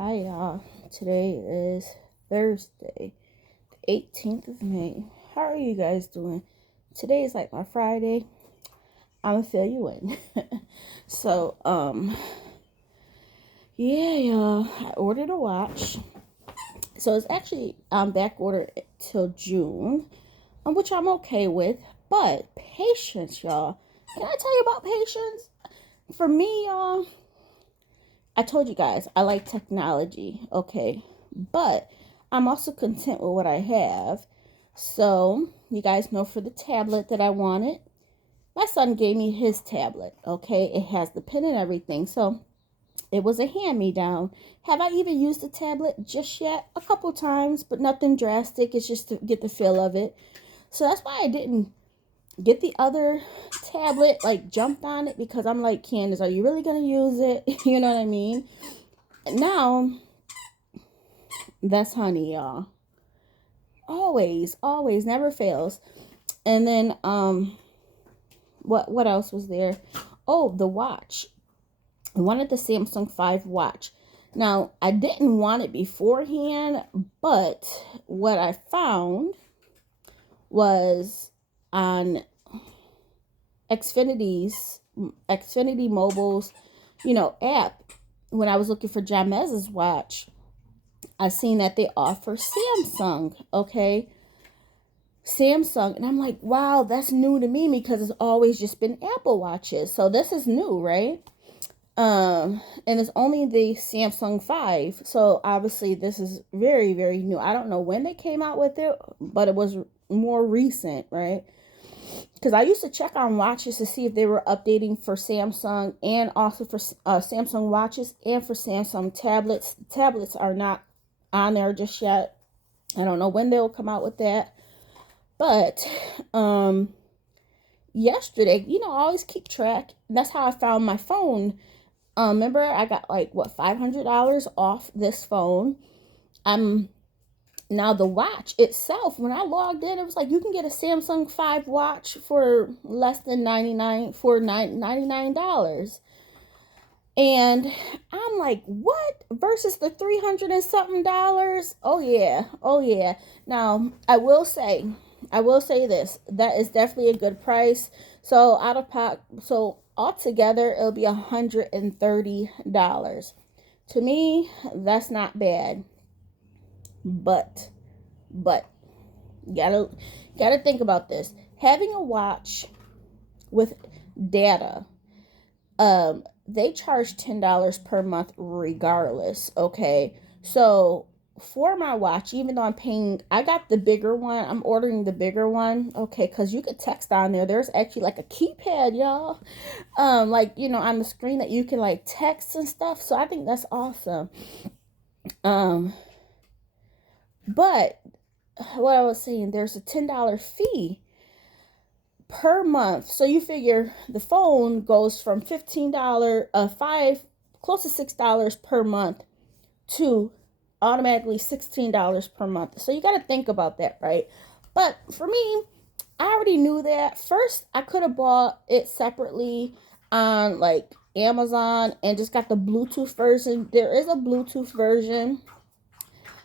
Hi, y'all. Today is Thursday, the 18th of May. How are you guys doing? Today is like my Friday. I'm gonna fill you in. so, yeah, y'all. I ordered a watch. So it's actually back ordered till June, which I'm okay with. But patience, y'all. Can I tell you about patience? For me, y'all, I told you guys I like technology, okay? But I'm also content with what I have. So, you guys know for the tablet that I wanted, my son gave me his tablet, okay? It has the pen and everything. So, it was a hand me down. Have I even used the tablet just yet? A couple times, but nothing drastic. It's just to get the feel of it. So, that's why I didn't get the other tablet, like jumped on it, because I'm like, Candace, are you really going to use it? You know what I mean? Now, that's honey, y'all. Always, never fails. And then what else was there? Oh, the watch. I wanted the Samsung 5 watch. Now, I didn't want it beforehand, but what I found was on Xfinity's Xfinity Mobile's, app, when I was looking for Jamez's watch, I seen that they offer Samsung, okay? Samsung, and I'm like, wow, that's new to me because it's always just been Apple watches. So this is new, right? And it's only the Samsung 5. So obviously this is very, very new. I don't know when they came out with it, but it was more recent, right? Because I used to check on watches to see if they were updating for Samsung and also for Samsung watches and for Samsung tablets. Tablets are not on there just yet. I don't know when they'll come out with that. But yesterday, I always keep track. That's how I found my phone. Remember, I got like what, $500 off this phone. Now the watch itself, when I logged in, it was like you can get a Samsung 5 watch for less than $99. And I'm like, what? Versus the 300 and something dollars? Oh yeah. Oh yeah. Now, I will say this. That is definitely a good price. So out of pocket, so altogether it'll be $130. To me, that's not bad. But but gotta gotta think about this. Having a watch with data, they charge $10 per month regardless, okay? So for my watch, even though I got the bigger one, I'm ordering the bigger one, okay? Because you could text on there. There's actually like a keypad, y'all, like, on the screen that you can like text and stuff. So I think that's awesome. um but what I was saying, there's a $10 fee per month. So you figure the phone goes from $15, five, close to $6 per month to automatically $16 per month. So you got to think about that, right? But for me, I already knew that. First, I could have bought it separately on like Amazon and just got the Bluetooth version. There is a Bluetooth version.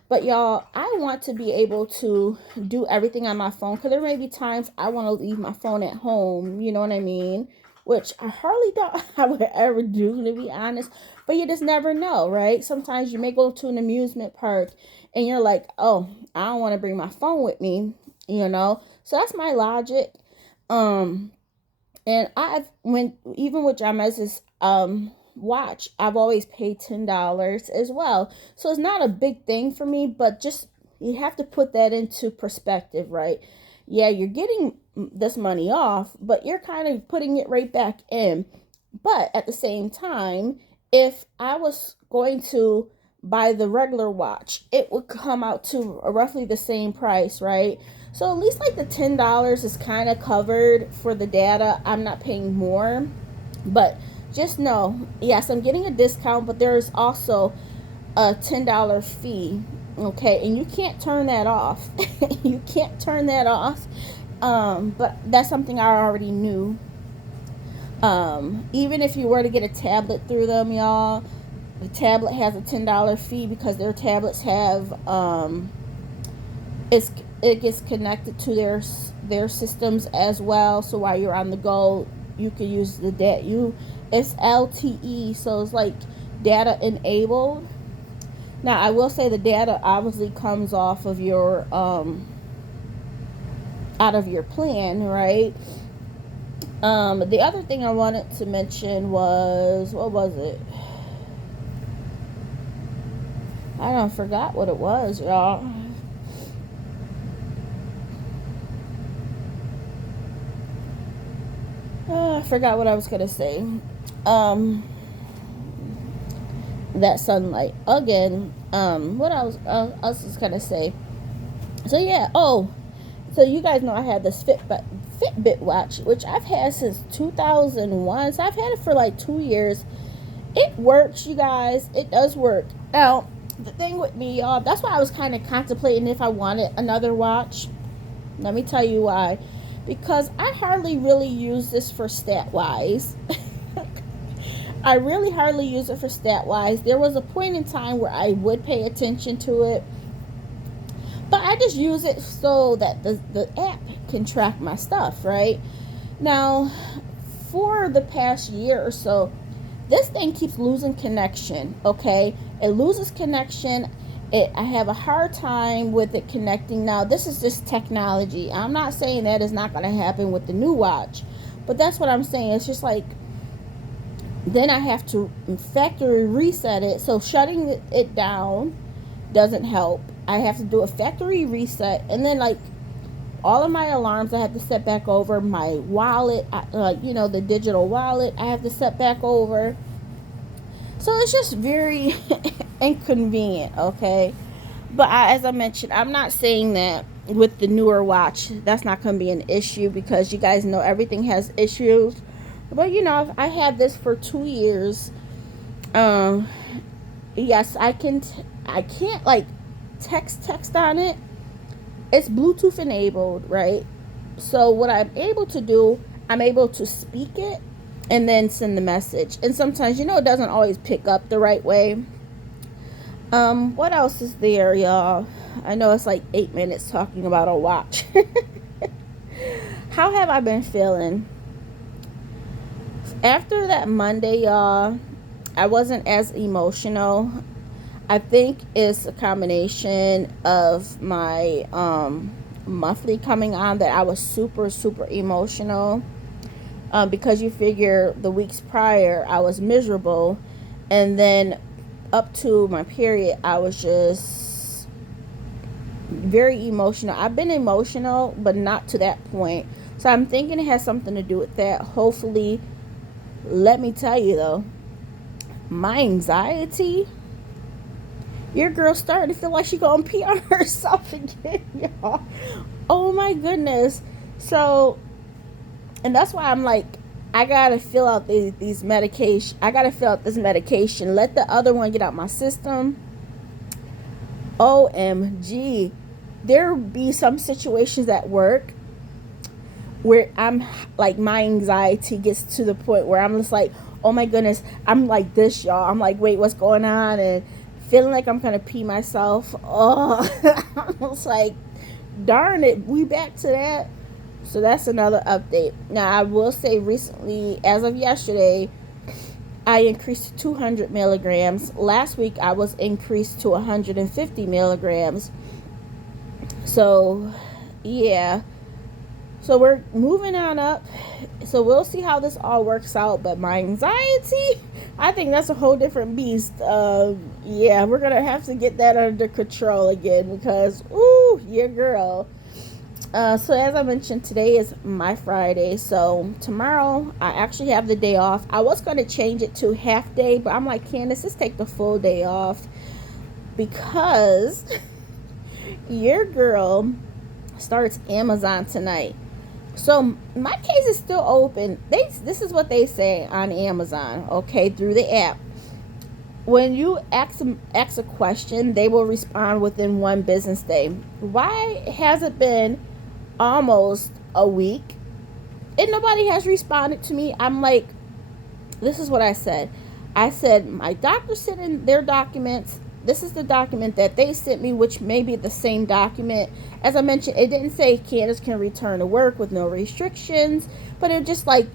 But y'all, I want to be able to do everything on my phone because there may be times I want to leave my phone at home, you know what I mean? Which I hardly don't I would ever do, to be honest. But you just never know, right? Sometimes you may go to an amusement park and you're like, oh, I don't want to bring my phone with me, you know? So that's my logic. Um, and I've when even with James's watch, I've always paid $10 as well. So it's not a big thing for me, but just you have to put that into perspective, right? Yeah, you're getting this money off, but you're kind of putting it right back in. But at the same time, if I was going to buy the regular watch, it would come out to roughly the same price, right? So at least like the $10 is kind of covered for the data. I'm not paying more, but just know, yes, I'm getting a discount, but there is also a $10 fee. Okay, and you can't turn that off. You can't turn that off. But that's something I already knew. Even if you were to get a tablet through them, y'all, The tablet has a $10 fee because their tablets have it gets connected to their systems as well. So while you're on the go, you can use the it's LTE, so it's like data enabled. Now I will say the data obviously comes off of your out of your plan, right? The other thing I wanted to mention was, what was it? I don't forgot what it was, y'all. I forgot what I was gonna say. That sunlight again. What I was just gonna say. So yeah. Oh, so you guys know I had this Fitbit watch, which I've had since 2001. So I've had it for like 2 years. It works, you guys. It does work. Now, the thing with me, y'all, that's why I was kind of contemplating if I wanted another watch. Let me tell you why. Because I hardly really use this for stat-wise. I really hardly use it for stat-wise. There was a point in time where I would pay attention to it. But I just use it so that the app can track my stuff, right? Now, for the past year or so, this thing keeps losing connection, okay? It loses connection. I have a hard time with it connecting. Now, this is just technology. I'm not saying that is not going to happen with the new watch. But that's what I'm saying. It's just like, then I have to factory reset it. So shutting it down doesn't help. I have to do a factory reset. And then, like, all of my alarms I have to set back over. My wallet, the digital wallet, I have to set back over. So it's just very inconvenient, okay? But as I mentioned, I'm not saying that with the newer watch, that's not going to be an issue, because you guys know everything has issues. But, I had this for 2 years. Yes, I can't, like, text on it. It's Bluetooth enabled, right? So what I'm able to do, I'm able to speak it and then send the message. And sometimes, it doesn't always pick up the right way. What else is there, y'all? I know it's like 8 minutes talking about a watch. How have I been feeling? After that Monday, y'all, I wasn't as emotional. I think it's a combination of my monthly coming on that I was super, super emotional. Because you figure the weeks prior, I was miserable. And then up to my period, I was just very emotional. I've been emotional, but not to that point. So I'm thinking it has something to do with that. Hopefully, let me tell you though, my anxiety, your girl's starting to feel like she's gonna pee on herself again, y'all. Oh my goodness. So, and that's why I'm like, I gotta fill out these medication. I gotta fill out this medication. Let the other one get out my system. OMG. There be some situations at work where I'm like, my anxiety gets to the point where I'm just like, oh my goodness, I'm like this, y'all. I'm like, wait, what's going on? And feeling like I'm gonna pee myself. Oh, I was like, darn it, we back to that. So that's another update. Now, I will say recently, as of yesterday, I increased to 200 milligrams. Last week, I was increased to 150 milligrams. So, yeah. So we're moving on up. So we'll see how this all works out. But my anxiety, I think that's a whole different beast. Yeah, we're going to have to get that under control again, because, ooh, your girl. So as I mentioned, today is my Friday. So tomorrow, I actually have the day off. I was going to change it to half day, but I'm like, Candace, just take the full day off, because your girl starts Amazon tonight. So my case is still open. This is what they say on Amazon, okay, through the app. When you ask a question, they will respond within 1 business day. Why has it been almost a week and nobody has responded to me? I'm like, this is what I said. I said, my doctor sent in their documents. This is the document that they sent me, which may be the same document. As I mentioned, it didn't say Candace can return to work with no restrictions, but it just like,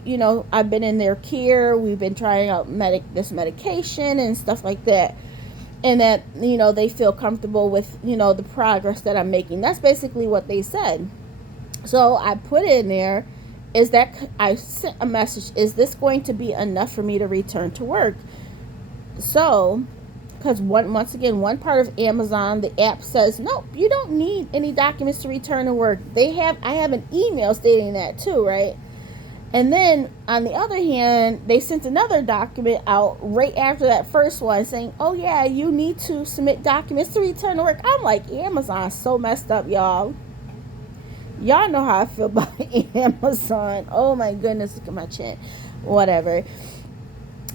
I've been in their care. We've been trying out this medication and stuff like that. And that, they feel comfortable with, the progress that I'm making. That's basically what they said. So I put in there, I sent a message, is this going to be enough for me to return to work? So, because once again, one part of Amazon, the app says, nope, you don't need any documents to return to work. I have an email stating that too, right? And then on the other hand, they sent another document out right after that first one saying, oh yeah, you need to submit documents to return to work. I'm like, Amazon's so messed up, y'all. Y'all know how I feel about Amazon. Oh my goodness, look at my chin. Whatever.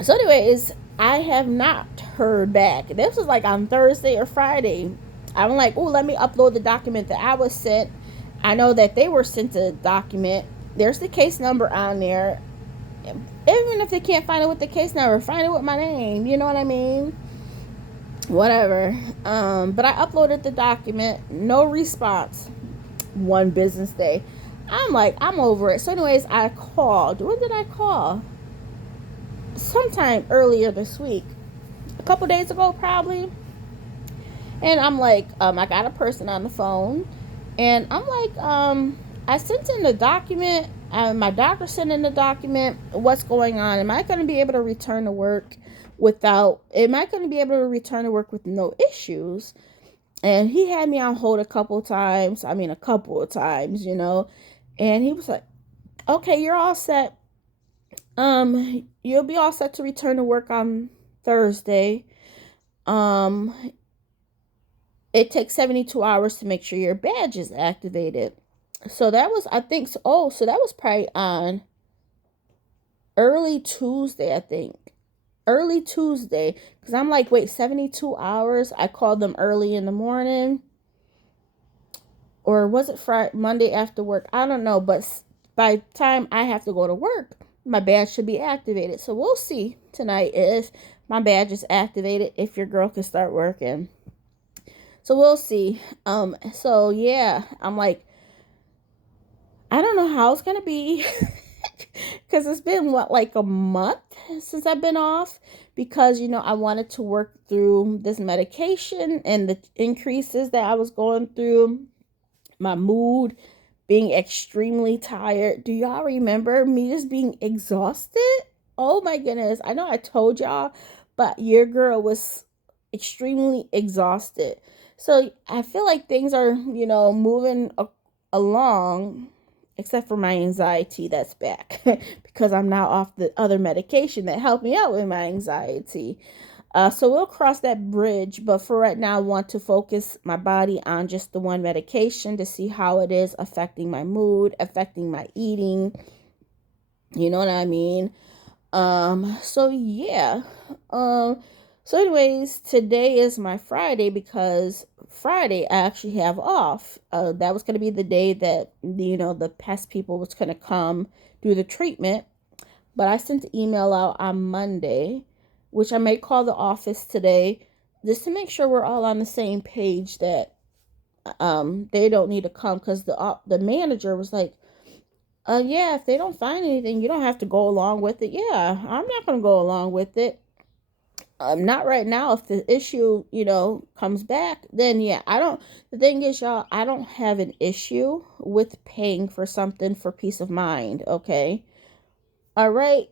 So anyways, I have not heard back. This was like on Thursday or Friday. I'm like, oh, let me upload the document that I was sent. I know that they were sent a document. There's the case number on there. Even if they can't find it with the case number, find it with my name. You know what I mean? Whatever. But I uploaded the document. No response. One business day. I'm like, I'm over it. So anyways, I called. When did I call? Sometime earlier this week. A couple days ago, probably. And I'm like, I got a person on the phone. And I'm like, I sent in the document. My doctor sent in the document. What's going on? Am I going to be able to return to work with no issues? And he had me on hold a couple of times. And he was like, okay, you're all set. You'll be all set to return to work on Thursday. It takes 72 hours to make sure your badge is activated. So that was, I think, so that was probably on early Tuesday, I think. Early Tuesday. Because I'm like, wait, 72 hours? I called them early in the morning. Or was it Monday after work? I don't know. But by the time I have to go to work, my badge should be activated. So we'll see tonight if my badge is activated, if your girl can start working. So we'll see. So yeah, I'm like, I don't know how it's going to be. Because it's been, like a month since I've been off. Because, I wanted to work through this medication and the increases that I was going through. My mood, being extremely tired. Do y'all remember me just being exhausted? Oh my goodness. I know I told y'all, but your girl was extremely exhausted. So I feel like things are, moving along, except for my anxiety that's back because I'm now off the other medication that helped me out with my anxiety. So we'll cross that bridge, but for right now, I want to focus my body on just the one medication to see how it is affecting my mood, affecting my eating. You know what I mean? So yeah. So anyways, today is my Friday because Friday I actually have off. That was going to be the day that, the pest people was going to come do the treatment. But I sent the email out on Monday, which I may call the office today just to make sure we're all on the same page that they don't need to come, because the manager was like, yeah, if they don't find anything, you don't have to go along with it. Yeah, I'm not going to go along with it. Not right now. If the issue, comes back, then yeah, the thing is, y'all, I don't have an issue with paying for something for peace of mind, okay? All right.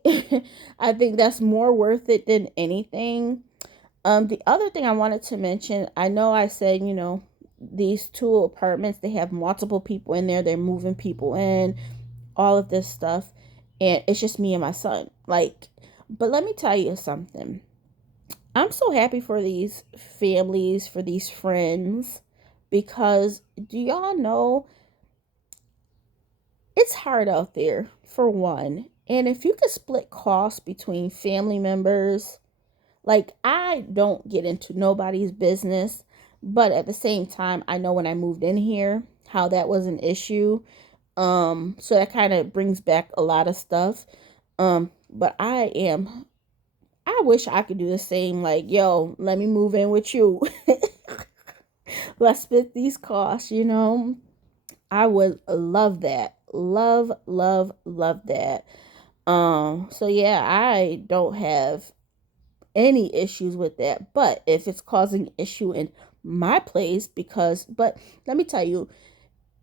I think that's more worth it than anything. The other thing I wanted to mention, I know I said, these two apartments, they have multiple people in there. They're moving people in, all of this stuff. And it's just me and my son. But let me tell you something. I'm so happy for these families, for these friends, because do y'all know it's hard out there, for one. And if you could split costs between family members, I don't get into nobody's business, but at the same time, I know when I moved in here, how that was an issue. So that kind of brings back a lot of stuff. But I am I wish I could do the same. Like, yo, let me move in with you. Let's split these costs. I would love that. Love, love, love that. So yeah, I don't have any issues with that. But if it's causing issue in my place, but let me tell you,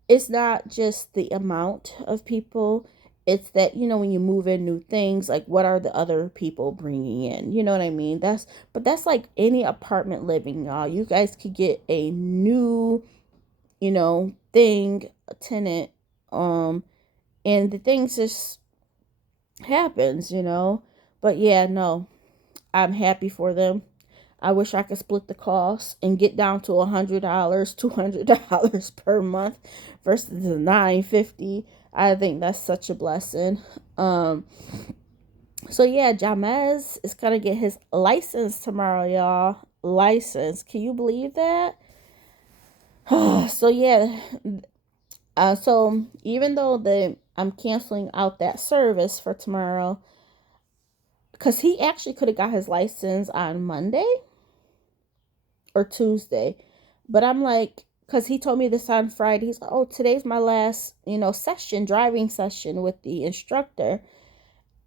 it's not just the amount of people. It's that, when you move in new things, like what are the other people bringing in? You know what I mean? But that's like any apartment living, y'all. You guys could get a new, thing, a tenant, and the things just happens. But yeah, no, I'm happy for them. I wish I could split the cost and get down to $100, $200 per month versus the $950. I think that's such a blessing. Um, so yeah, Jamez is gonna get his license tomorrow, y'all. License. Can you believe that? So yeah, so even though I'm canceling out that service for tomorrow, because he actually could have got his license on Monday or Tuesday. But I'm like, because he told me this on Friday. He's like, oh, today's my last, driving session with the instructor.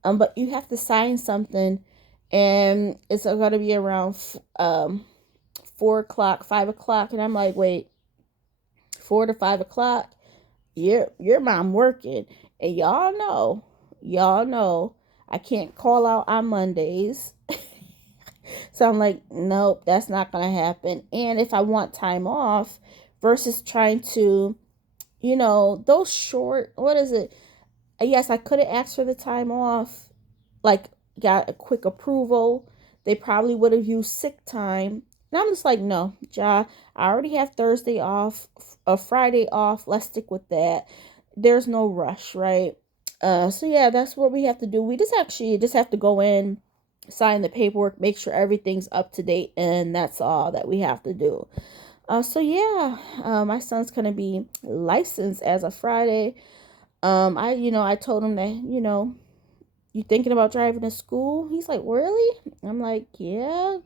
But you have to sign something, and it's going to be around 4 o'clock, 5 o'clock. And I'm like, wait, 4 to 5 o'clock? Your mom working. And y'all know, I can't call out on Mondays. So I'm like, nope, that's not going to happen. And if I want time off versus trying to, those short, what is it? Yes, I could have asked for the time off, like got a quick approval. They probably would have used sick time. And I'm just like, no, Ja, I already have Thursday off, a Friday off. Let's stick with that. There's no rush, right? So yeah, that's what we have to do. We just have to go in, sign the paperwork, make sure everything's up to date, and that's all that we have to do. So yeah, my son's gonna be licensed as of Friday. I told him that, you thinking about driving to school? He's like, really? I'm like, yeah,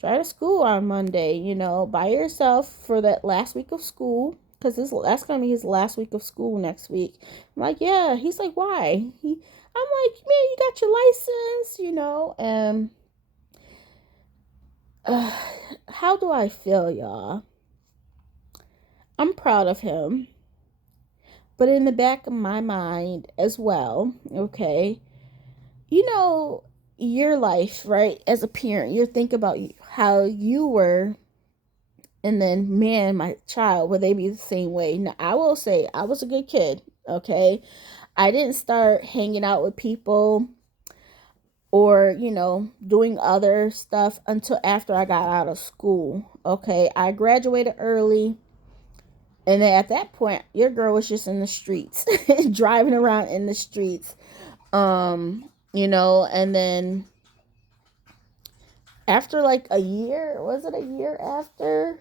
drive to school on Monday, by yourself for that last week of school. Because that's going to be his last week of school next week. I'm like, yeah. He's like, why? I'm like, man, you got your license, and uh, how do I feel, y'all? I'm proud of him. But in the back of my mind as well, okay, you know, your life, right? As a parent, you think about how you were, and then, man, my child, will they be the same way? Now, I will say, I was a good kid, okay? I didn't start hanging out with people or, doing other stuff until after I got out of school, okay? I graduated early. And then at that point, your girl was just in the streets, driving around in the streets. And then after like a year, was it a year after?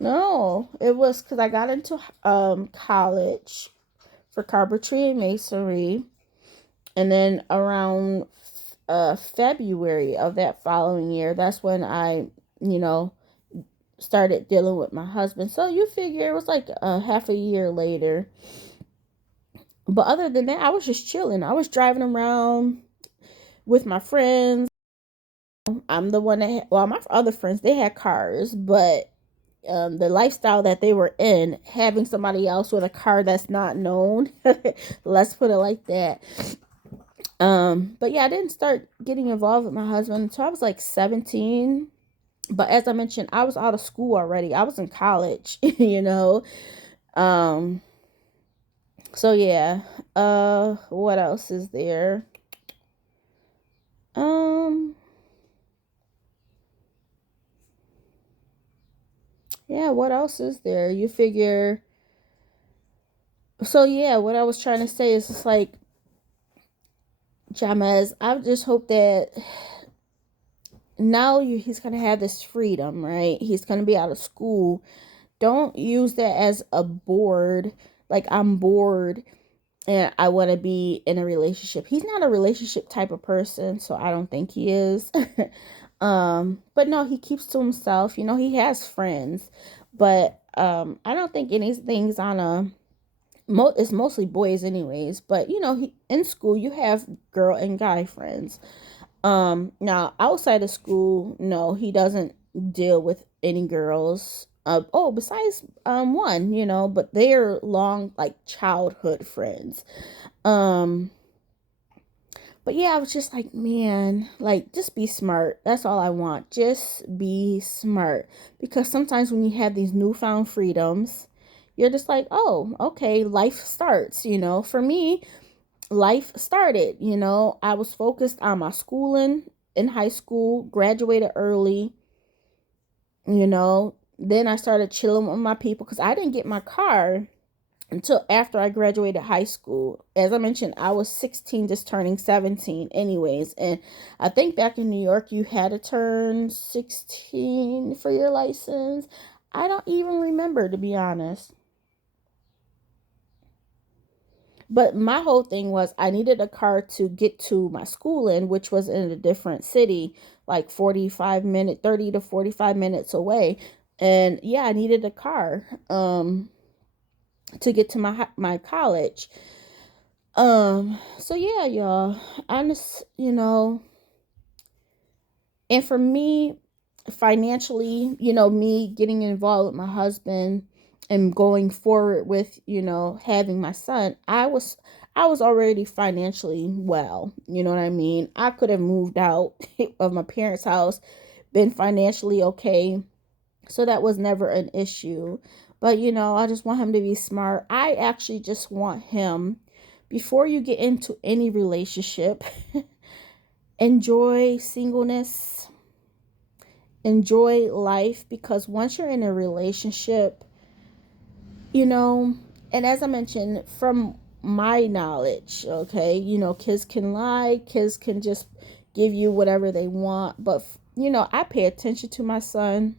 No, it was because I got into college for carpentry and masonry, and then around February of that following year, that's when I, you know, started dealing with my husband. So you figure it was like half a year later. But other than that, I was just chilling. I was driving around with my friends. I'm the one that my other friends, they had cars, but the lifestyle that they were in, having somebody else with a car that's not known, let's put it like that. But yeah, I didn't start getting involved with my husband until I was like 17. But as I mentioned, I was out of school already. I was in college, Um, so yeah. What else is there? Um, yeah, what else is there? You figure. So yeah, what I was trying to say is just like, Jamez, I just hope that now he's gonna have this freedom, right? He's gonna be out of school. Don't use that as a board. Like, I'm bored. and I want to be in a relationship. He's not a relationship type of person, so I don't think he is. But no, he keeps to himself. He has friends, but I don't think anything's on a it's mostly boys anyways, but in school you have girl and guy friends. Now outside of school, no, he doesn't deal with any girls. Besides one, but they're long like childhood friends. Um, but yeah, I was just like, man, like just be smart. That's all I want. Just be smart. Because sometimes when you have these newfound freedoms, you're just like, oh, okay, life starts. For me, life started. I was focused on my schooling in high school, graduated early. Then I started chilling with my people because I didn't get my car until after I graduated high school. As I mentioned, I was 16, just turning 17 anyways. And I think back in New York, you had to turn 16 for your license. I don't even remember, to be honest. But my whole thing was I needed a car to get to my schooling, which was in a different city, like 30 to 45 minutes away. And yeah, I needed a car to get to my college. So yeah, y'all. I'm just, and for me, financially, me getting involved with my husband and going forward with, having my son, I was already financially well. You know what I mean? I could have moved out of my parents' house, been financially okay. So that was never an issue. But, I just want him to be smart. I actually just want him, before you get into any relationship, enjoy singleness, enjoy life, because once you're in a relationship, you know, and as I mentioned, from my knowledge, okay, kids can lie, kids can just give you whatever they want, but I pay attention to my son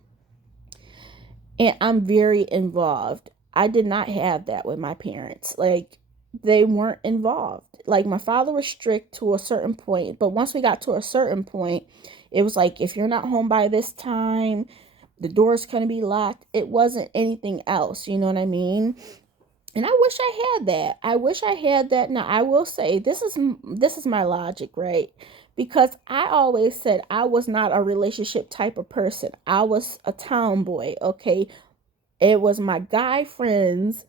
and I'm very involved. I did not have that with my parents. Like, they weren't involved. Like, my father was strict to a certain point, but once we got to a certain point, it was like, if you're not home by this time, the door's going to be locked. It wasn't anything else. You know what I mean? And I wish I had that. I wish I had that. Now, I will say this is my logic, right? Because I always said I was not a relationship type of person. I was a tomboy, okay? It was my guy friends,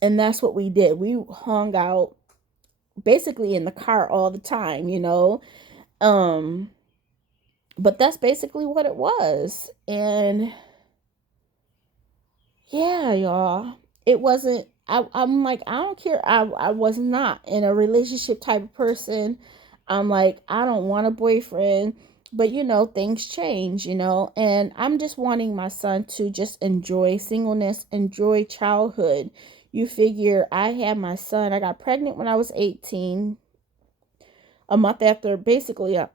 and that's what we did. We hung out basically in the car all the time, Um, but that's basically what it was. And yeah, y'all. It wasn't I'm like, I don't care. I was not in a relationship type of person. I'm like, I don't want a boyfriend. But things change, and I'm just wanting my son to just enjoy singleness, enjoy childhood. You figure I had my son, I got pregnant when I was 18, a month after, basically a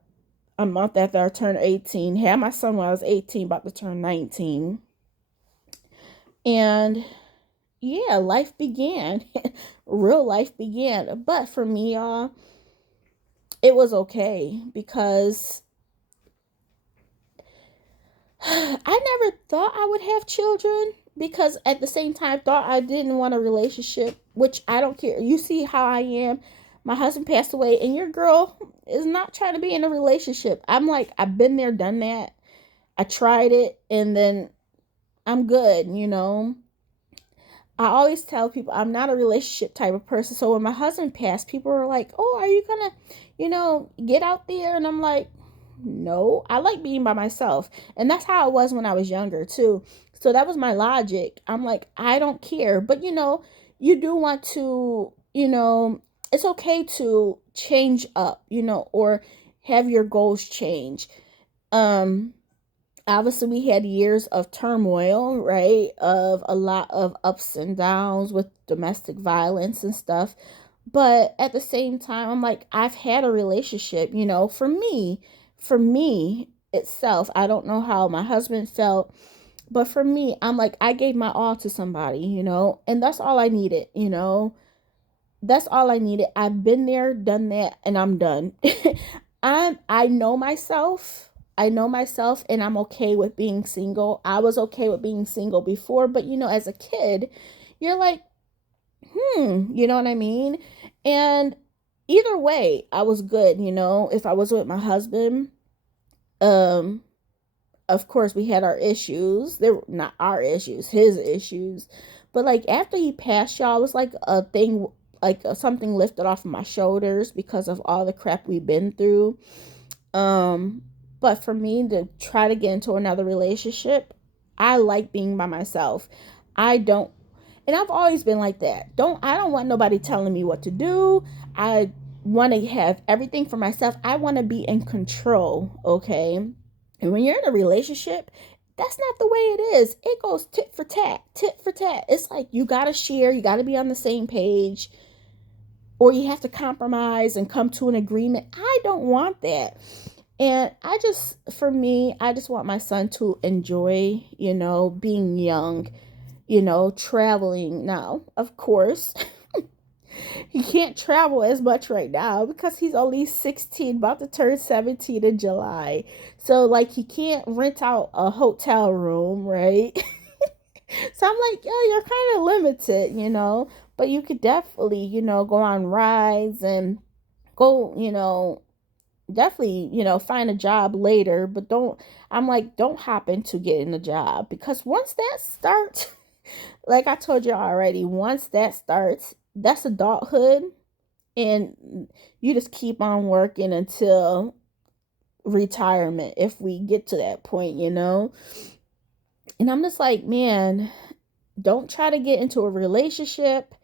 month after I turned 18, had my son when I was 18, about to turn 19. And yeah, life began. Real life began. But for me, y'all, it was okay because I never thought I would have children, because at the same time thought I didn't want a relationship, which I don't care. You see how I am. My husband passed away and your girl is not trying to be in a relationship. I'm like, I've been there, done that. I tried it and then I'm good. I always tell people I'm not a relationship type of person. So when my husband passed, people were like, "Oh, are you gonna, get out there?" And I'm like, "No, I like being by myself." And that's how it was when I was younger too. So that was my logic. I'm like, I don't care, but you do want to, it's okay to change up, or have your goals change. Um, Obviously we had years of turmoil, right, of a lot of ups and downs with domestic violence and stuff, but at the same time I'm like, I've had a relationship, for me itself. I don't know how my husband felt, but for me, I'm like, I gave my all to somebody, and that's all I needed. That's all I needed. I've been there, done that, and I'm done. I know myself. I know myself, and I'm okay with being single. I was okay with being single before, but as a kid, you're like, you know what I mean? And either way, I was good, if I was with my husband, um, of course we had our issues. They were not our issues, his issues. But like after he passed, y'all, it was like a thing, like something lifted off of my shoulders because of all the crap we've been through. Um, but for me to try to get into another relationship, I like being by myself. I don't, and I've always been like that. I don't want nobody telling me what to do. I want to have everything for myself. I want to be in control, okay? And when you're in a relationship, that's not the way it is. It goes tit for tat, tit for tat. It's like you got to share, you got to be on the same page, or you have to compromise and come to an agreement. I don't want that. And for me, I just want my son to enjoy, being young, traveling. Now, of course, he can't travel as much right now because he's only 16, about to turn 17 in July. So, like, he can't rent out a hotel room, right? So I'm like, yo, you're kind of limited, but you could definitely, go on rides and go, definitely, find a job later, but don't hop into getting a job, because once that starts, like I told you already, once that starts, that's adulthood, and you just keep on working until retirement if we get to that point, And I'm just like, man, don't try to get into a relationship.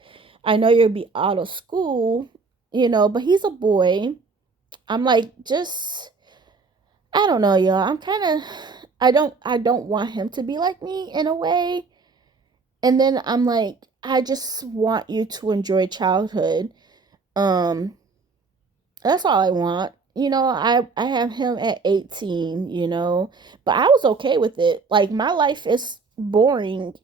I know you'll be out of school, but he's a boy. I'm like, just, I don't know, y'all. I don't want him to be like me in a way. And then I'm like, I just want you to enjoy childhood. Um, that's all I want. I have him at 18, but I was okay with it. Like, my life is boring,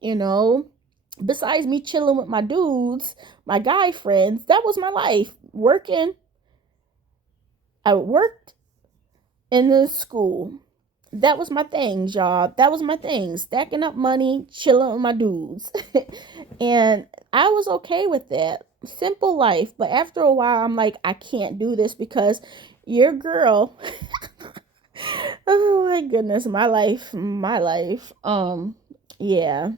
besides me chilling with my dudes, my guy friends. That was my life. I worked in the school. That was my things, y'all. That was my thing. Stacking up money, chilling with my dudes. And I was okay with that. Simple life. But after a while, I'm like, I can't do this because your girl. Oh my goodness, my life, my life. Yeah.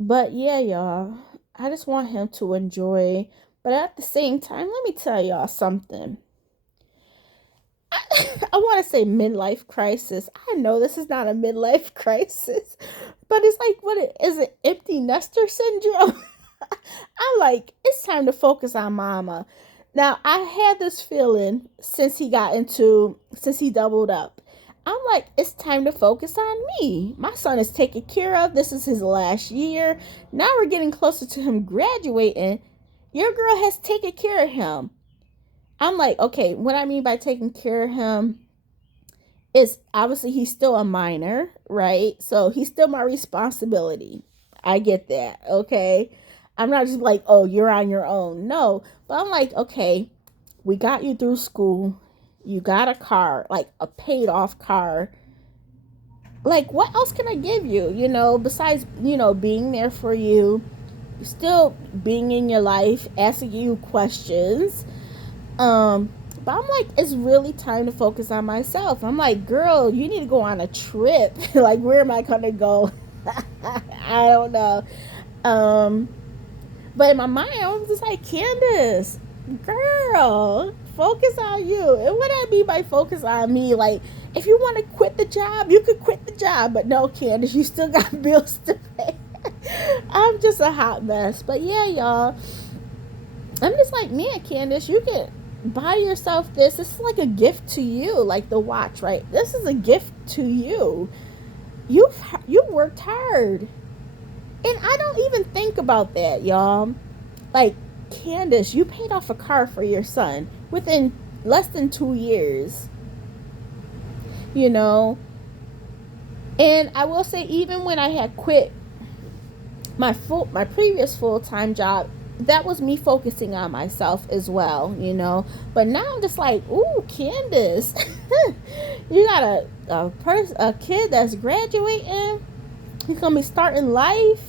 But yeah, y'all. I just want him to enjoy. But at the same time, let me tell y'all something. I want to say midlife crisis. I know this is not a midlife crisis, but it's like, what is it? Empty nester syndrome. I'm like, it's time to focus on mama. Now, I had this feeling since he doubled up. I'm like, it's time to focus on me. My son is taken care of. This is his last year. Now we're getting closer to him graduating. Your girl has taken care of him. I'm like, okay, what I mean by taking care of him is obviously he's still a minor, right? So he's still my responsibility. I get that, okay? I'm not just like, oh, you're on your own. No, but I'm like, okay, we got you through school. You got a car, like a paid off car. Like, what else can I give you, besides, being there for you, still being in your life, asking you questions. But I'm like, it's really time to focus on myself. I'm like, girl, you need to go on a trip. Like, where am I gonna go? I don't know. Um, but in my mind, I was just like, Candace, girl, focus on you. And what I mean by focus on me, like, if you want to quit the job, you could quit the job. But no, Candace, you still got bills to pay. I'm just a hot mess. But yeah, y'all, I'm just like, man, Candace, you can buy yourself this. This is like a gift to you, like the watch, right? This is a gift to you. You worked hard. And I don't even think about that, y'all. Like, Candace, you paid off a car for your son within less than 2 years. And I will say, even when I had quit my previous full-time job, that was me focusing on myself as well, But now I'm just like, ooh, Candace, you got a kid that's graduating. He's gonna be starting life.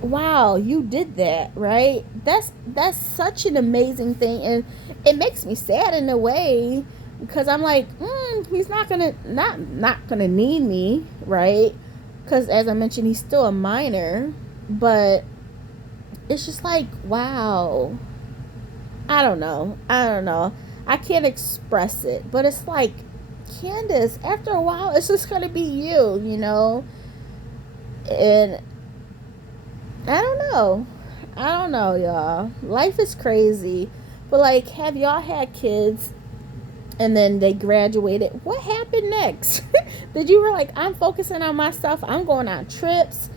Wow, you did that, right? That's such an amazing thing, and it makes me sad in a way because I'm like, he's not gonna need me, right? Because as I mentioned, he's still a minor, but it's just like, wow. I don't know. I can't express it, but it's like, Candace, after a while, it's just gonna be you. And I don't know, y'all. Life is crazy. But like, have y'all had kids and then they graduated? What happened next? Did you were like, I'm focusing on myself, I'm going on trips,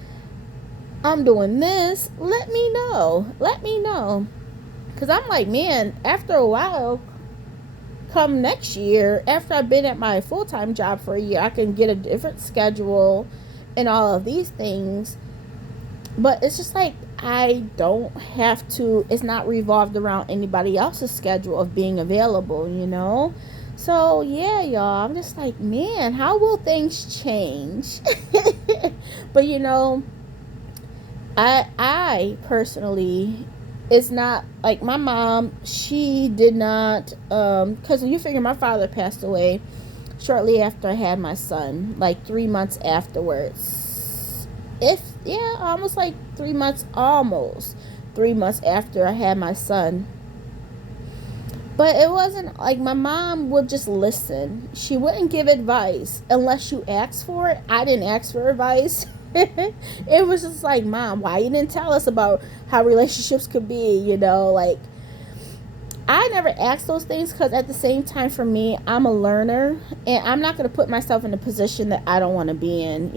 I'm doing this? Let me know. Let me know. Cause I'm like, man, after a while, come next year, after I've been at my full-time job for a year, I can get a different schedule and all of these things. But it's just like, I don't have to, it's not revolved around anybody else's schedule of being available. So yeah, y'all, I'm just like, man, how will things change? But I personally, it's not like my mom, she did not, because you figure my father passed away shortly after I had my son, like 3 months afterwards. Almost like 3 months, almost 3 months after I had my son. But it wasn't like my mom would just listen. She wouldn't give advice unless you asked for it. I didn't ask for advice. It was just like, Mom, why you didn't tell us about how relationships could be, like, I never asked those things because at the same time, for me, I'm a learner and I'm not going to put myself in a position that I don't want to be in.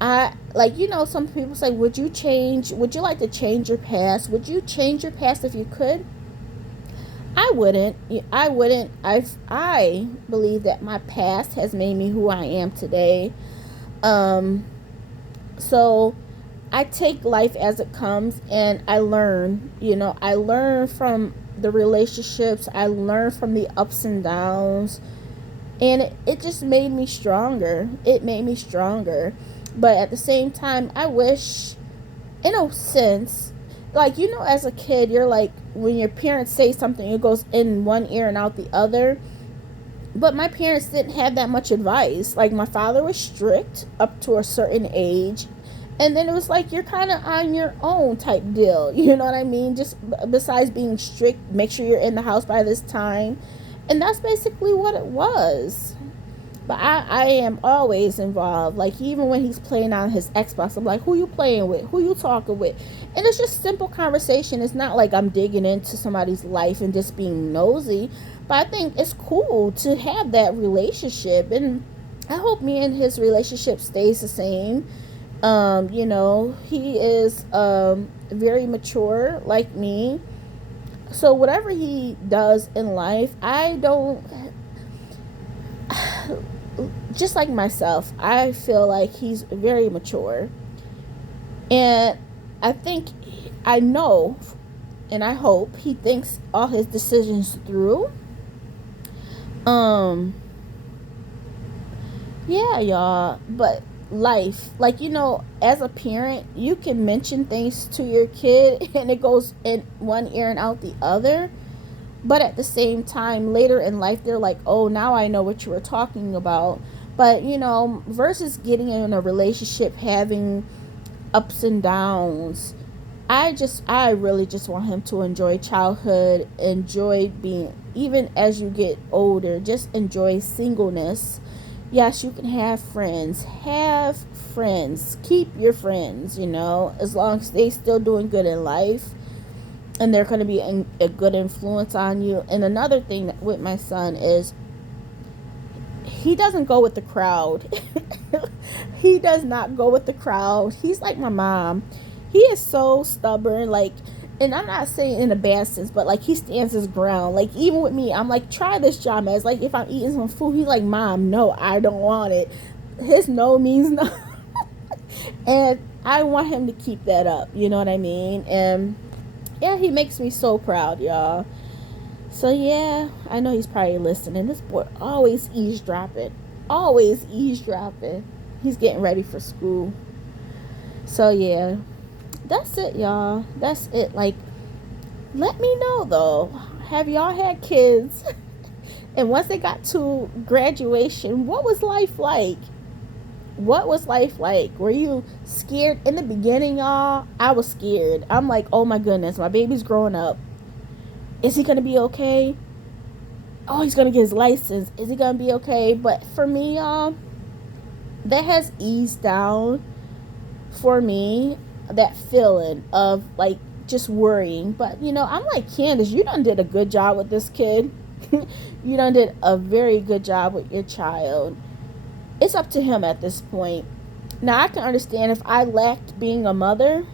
I like, some people say, would you like to change your past? Would you change your past if you could? I wouldn't. I believe that my past has made me who I am today. So I take life as it comes and I learn. I learn from the relationships, I learn from the ups and downs, and it just made me stronger. But at the same time, I wish, in a sense, like, as a kid, you're like, when your parents say something, it goes in one ear and out the other. But my parents didn't have that much advice. Like, my father was strict up to a certain age, and then it was like, you're kind of on your own type deal. You know what I mean? Just besides being strict, make sure you're in the house by this time. And that's basically what it was. But I am always involved. Like, even when he's playing on his Xbox, I'm like, who you playing with? Who you talking with? And it's just simple conversation. It's not like I'm digging into somebody's life and just being nosy. But I think it's cool to have that relationship. And I hope me and his relationship stays the same. He is very mature like me. So whatever he does in life, I don't... Just like myself, I feel like he's very mature. And I know, and I hope he thinks all his decisions through. Yeah, y'all. But life, like, as a parent, you can mention things to your kid and it goes in one ear and out the other. But at the same time, later in life, they're like, oh, now I know what you were talking about. But, versus getting in a relationship, having ups and downs, I really just want him to enjoy childhood, enjoy being, even as you get older, just enjoy singleness. Yes, you can have friends. Keep your friends, as long as they still doing good in life. And they're going to be a good influence on you. And another thing with my son is he doesn't go with the crowd. He does not go with the crowd. He's like my mom. He is so stubborn. Like, and I'm not saying in a bad sense, but like, he stands his ground. Like, even with me, I'm like, try this, John. It's like, if I'm eating some food, he's like, Mom, no, I don't want it. His no means no. And I want him to keep that up. You know what I mean? And yeah, he makes me so proud, y'all. So yeah, I know he's probably listening. This boy always eavesdropping. Always eavesdropping. He's getting ready for school. So yeah, that's it, y'all. That's it. Like, let me know though. Have y'all had kids? And once they got to graduation, what was life like? What was life like? Were you scared in the beginning, y'all? I was scared. I'm like, oh my goodness, my baby's growing up. Is he gonna be okay? Oh, he's gonna get his license. Is he gonna be okay? But for me, y'all, that has eased down for me. That feeling of like just worrying. But I'm like, Candace, you done did a good job with this kid. You done did a very good job with your child. It's up to him at this point. Now I can understand if I lacked being a mother,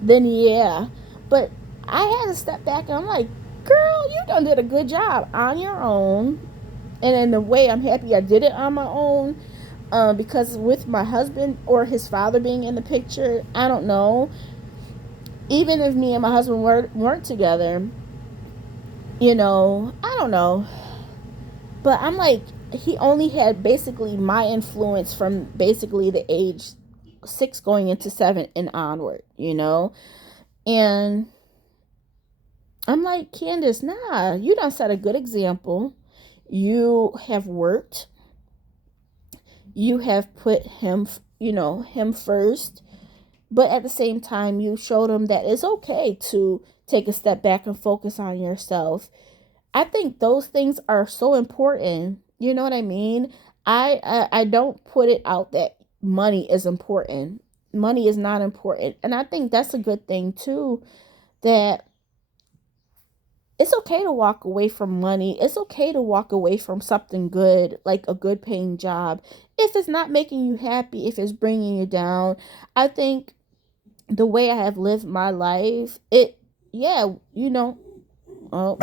then yeah. But I had to step back and I'm like, girl, you done did a good job on your own. And in a way, I'm happy I did it on my own. Because with my husband or his father being in the picture, I don't know. Even if me and my husband weren't together, I don't know. But I'm like, he only had basically my influence from basically the age 6 going into 7 and onward. And I'm like, Candace, nah, you done set a good example. You have worked. You have put him first. But at the same time, you showed him that it's okay to take a step back and focus on yourself. I think those things are so important. You know what I mean? I don't put it out that money is important. Money is not important. And I think that's a good thing too, that it's okay to walk away from money. It's okay to walk away from something good, like a good paying job. If it's not making you happy, if it's bringing you down, I think the way I have lived my life, yeah, oh,